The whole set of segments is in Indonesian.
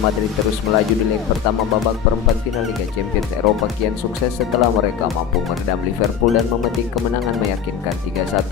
Madrid terus melaju di leg pertama babak perempat final Liga Champions Eropa kian sukses setelah mereka mampu meredam Liverpool dan memetik kemenangan meyakinkan 3-1.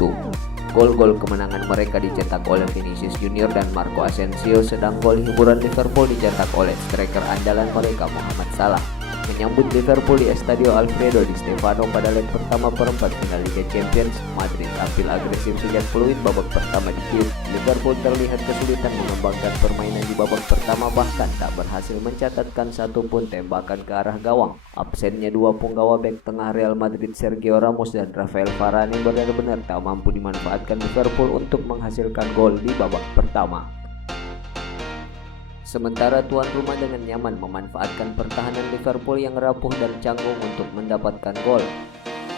Gol-gol kemenangan mereka dicetak oleh Vinicius Junior dan Marco Asensio, sedang gol hiburan Liverpool dicetak oleh striker andalan mereka Mohamed Salah. Menyambut Liverpool di Estadio Alfredo Di Stéfano pada leg pertama perempat final Liga Champions, Madrid tampil agresif sejak peluit babak pertama ditiup. Liverpool terlihat kesulitan mengembangkan permainan di babak pertama, bahkan tak berhasil mencatatkan satupun tembakan ke arah gawang. Absennya dua punggawa bek tengah Real Madrid Sergio Ramos dan Rafael Varane benar-benar tak mampu dimanfaatkan Liverpool untuk menghasilkan gol di babak pertama. Sementara tuan rumah dengan nyaman memanfaatkan pertahanan Liverpool yang rapuh dan canggung untuk mendapatkan gol.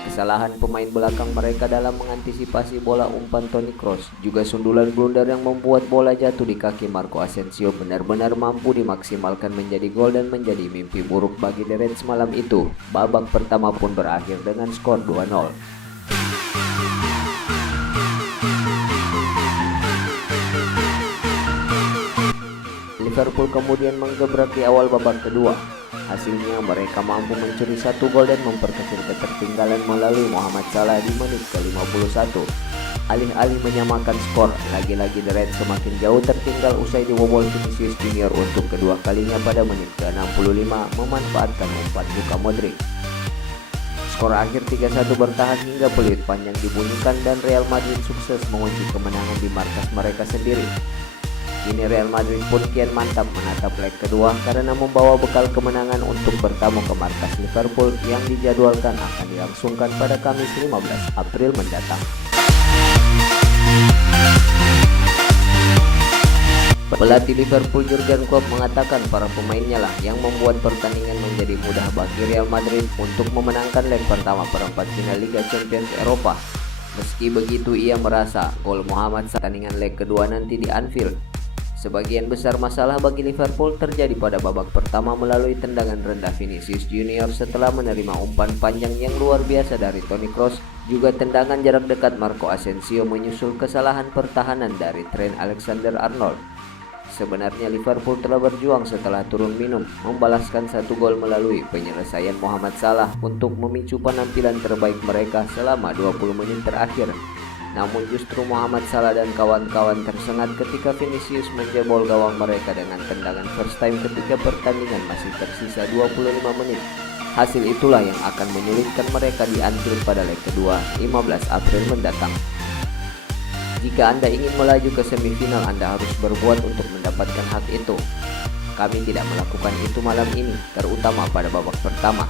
Kesalahan pemain belakang mereka dalam mengantisipasi bola umpan Toni Kroos, juga sundulan blunder yang membuat bola jatuh di kaki Marco Asensio benar-benar mampu dimaksimalkan menjadi gol dan menjadi mimpi buruk bagi The Reds malam itu. Babak pertama pun berakhir dengan skor 2-0. Liverpool kemudian menggebrak di awal babak kedua. Hasilnya mereka mampu mencuri satu gol dan memperkecil ketertinggalan melalui Mohamed Salah di menit ke-51. Alih-alih menyamakan skor, lagi-lagi The Reds semakin jauh tertinggal usai dibobol Vinicius Junior untuk kedua kalinya pada menit ke-65 memanfaatkan umpan Luka Modric. Skor akhir 3-1 bertahan hingga peluit panjang dibunyikan dan Real Madrid sukses mengunci kemenangan di markas mereka sendiri. Kini Real Madrid pun kian mantap menatap leg kedua karena membawa bekal kemenangan untuk bertamu ke markas Liverpool yang dijadwalkan akan dilangsungkan pada Kamis 15 April mendatang. Pelatih Liverpool Jurgen Klopp mengatakan para pemainnya lah yang membuat pertandingan menjadi mudah bagi Real Madrid untuk memenangkan leg pertama perempat final Liga Champions Eropa. Meski begitu, ia merasa gol Mohamed Salah pertandingan leg kedua nanti di Anfield. Sebagian besar masalah bagi Liverpool terjadi pada babak pertama melalui tendangan rendah Vinicius Junior setelah menerima umpan panjang yang luar biasa dari Toni Kroos, juga tendangan jarak dekat Marco Asensio menyusul kesalahan pertahanan dari Trent Alexander-Arnold. Sebenarnya Liverpool telah berjuang setelah turun minum, membalaskan satu gol melalui penyelesaian Mohamed Salah untuk memicu penampilan terbaik mereka selama 20 menit terakhir. Namun justru Mohamed Salah dan kawan-kawan tersengat ketika Vinicius menjebol gawang mereka dengan tendangan first time ketika pertandingan masih tersisa 25 menit. Hasil itulah yang akan menyulitkan mereka di Anfield pada leg kedua 15 April mendatang. Jika Anda ingin melaju ke semifinal, Anda harus berbuat untuk mendapatkan hak itu. Kami tidak melakukan itu malam ini, terutama pada babak pertama.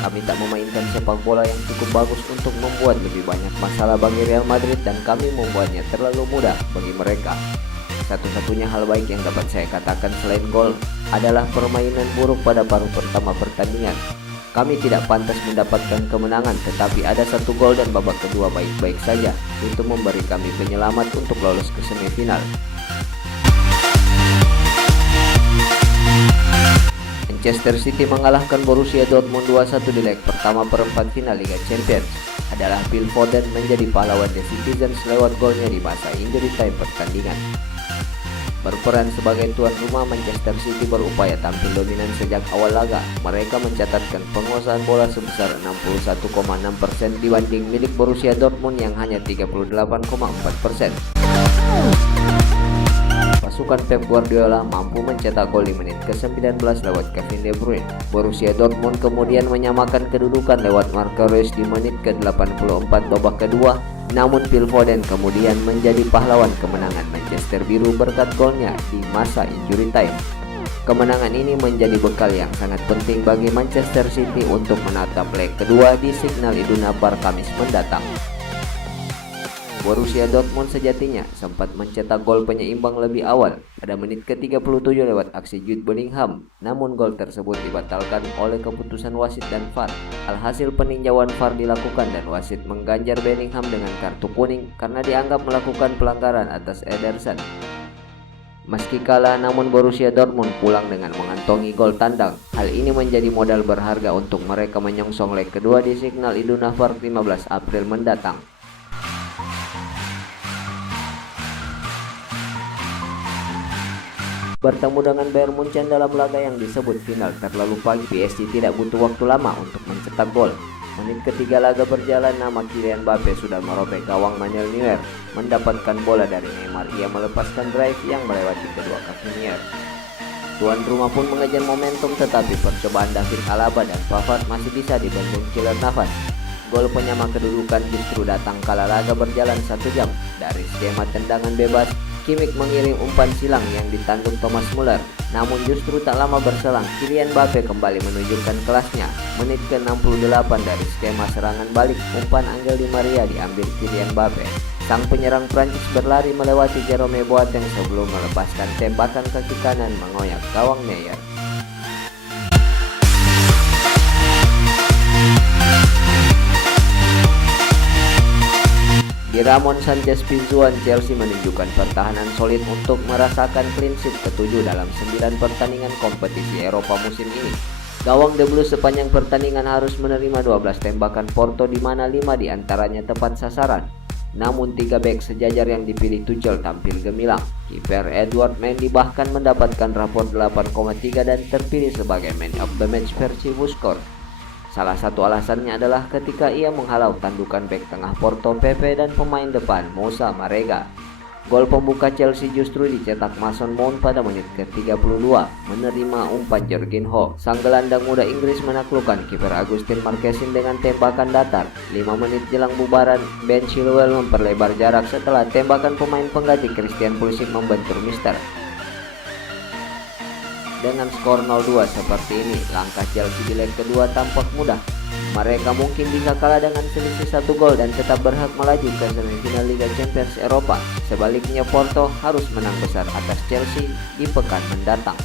Kami tak memainkan sepak bola yang cukup bagus untuk membuat lebih banyak masalah bagi Real Madrid dan kami membuatnya terlalu mudah bagi mereka. Satu-satunya hal baik yang dapat saya katakan selain gol adalah permainan buruk pada paruh pertama pertandingan. Kami tidak pantas mendapatkan kemenangan, tetapi ada satu gol dan babak kedua baik-baik saja. Itu memberi kami penyelamat untuk lolos ke semifinal. Manchester City mengalahkan Borussia Dortmund 2-1 di leg pertama perempat final Liga Champions. Adalah Phil Foden menjadi pahlawan The Citizens lewat golnya di masa injury time pertandingan. Berperan sebagai tuan rumah, Manchester City berupaya tampil dominan sejak awal laga. Mereka mencatatkan penguasaan bola sebesar 61,6% dibanding milik Borussia Dortmund yang hanya 38,4%. Pasukan Pep Guardiola mampu mencetak gol di menit ke-19 lewat Kevin De Bruyne. Borussia Dortmund kemudian menyamakan kedudukan lewat Marco Reus di menit ke-84 babak kedua. Namun Phil Foden kemudian menjadi pahlawan kemenangan Manchester Biru berkat golnya di masa injury time. Kemenangan ini menjadi bekal yang sangat penting bagi Manchester City untuk menatap leg kedua di Signal Iduna Park Kamis mendatang. Borussia Dortmund sejatinya sempat mencetak gol penyeimbang lebih awal pada menit ke-37 lewat aksi Jude Bellingham, namun gol tersebut dibatalkan oleh keputusan wasit dan VAR. Alhasil peninjauan VAR dilakukan dan wasit mengganjar Bellingham dengan kartu kuning karena dianggap melakukan pelanggaran atas Ederson. Meski kalah, namun Borussia Dortmund pulang dengan mengantongi gol tandang. Hal ini menjadi modal berharga untuk mereka menyongsong leg kedua di Signal Iduna Park 15 April mendatang. Bertemu dengan Bayern Munchen dalam laga yang disebut final terlalu pagi, PSG tidak butuh waktu lama untuk mencetak gol. Menit ketiga laga berjalan, nama Kylian Mbappe sudah merobek gawang Manuel Neuer. Mendapatkan bola dari Neymar, ia melepaskan drive yang melewati kedua kaki Neuer. Tuan rumah pun mengejar momentum, tetapi percobaan David Alaba dan Pavard masih bisa dibendung killer nafas. Gol penyama kedudukan justru datang kala laga berjalan 1 jam. Dari skema tendangan bebas, Kimmich mengirim umpan silang yang ditanduk Thomas Muller. Namun justru tak lama berselang, Kylian Mbappe kembali menunjukkan kelasnya. Menit ke-68 dari skema serangan balik, umpan Angel Di Maria diambil Kylian Mbappe. Sang penyerang Prancis berlari melewati Jerome Boateng sebelum melepaskan tembakan kaki kanan mengoyak gawang Neuer. Di Ramon Sanchez Pizjuan, Chelsea menunjukkan pertahanan solid untuk merasakan clean sheet ke-7 dalam 9 pertandingan kompetisi Eropa musim ini. Gawang The Blues sepanjang pertandingan harus menerima 12 tembakan Porto, di mana 5 diantaranya tepat sasaran. Namun 3 bek sejajar yang dipilih Tuchel tampil gemilang. Kiper Edward Mendy bahkan mendapatkan rapor 8,3 dan terpilih sebagai man of the match versi WhoScored. Salah satu alasannya adalah ketika ia menghalau tandukan bek tengah Porto Pepe dan pemain depan Moussa Marega. Gol pembuka Chelsea justru dicetak Mason Mount pada menit ke-32, menerima umpan Jorginho. Sang gelandang muda Inggris menaklukkan kiper Agustin Marquezin dengan tembakan datar. 5 menit jelang bubaran, Ben Chilwell memperlebar jarak setelah tembakan pemain pengganti Christian Pulisic membentur Mister. Dengan skor 0-2 seperti ini, langkah Chelsea di leg kedua tampak mudah. Mereka mungkin bisa kalah dengan selisih 1 gol dan tetap berhak melaju ke semifinal Liga Champions Eropa. Sebaliknya, Porto harus menang besar atas Chelsea di pekan mendatang.